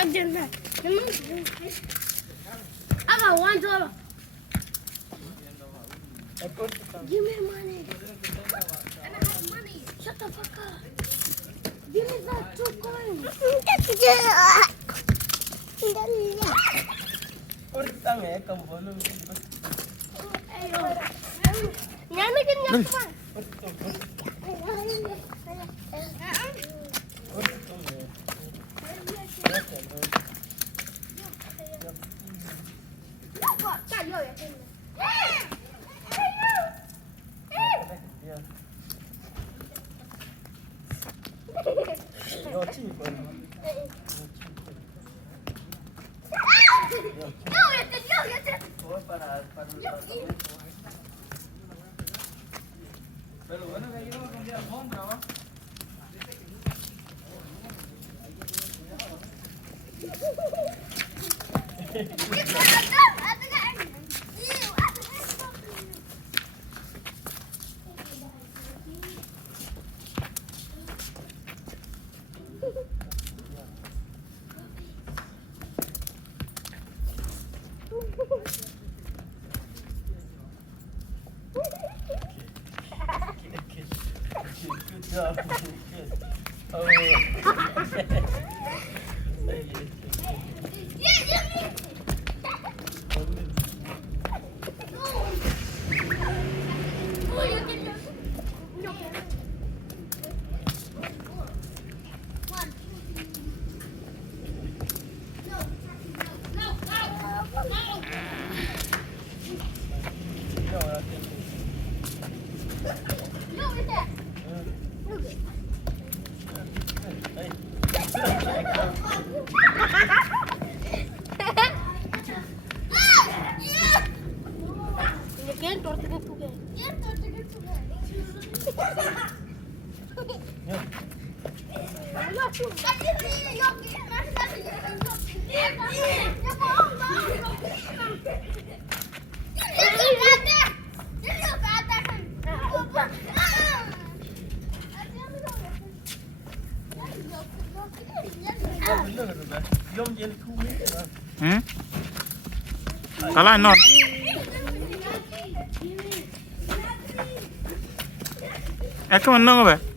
I got $1. Give me money. And I have money. Shut the fuck up. Give me that 2 coins. Pero bueno, que yo no cambié la sombra, ¿va? Good job. Oh. Kalah not. Ek mana ngah be?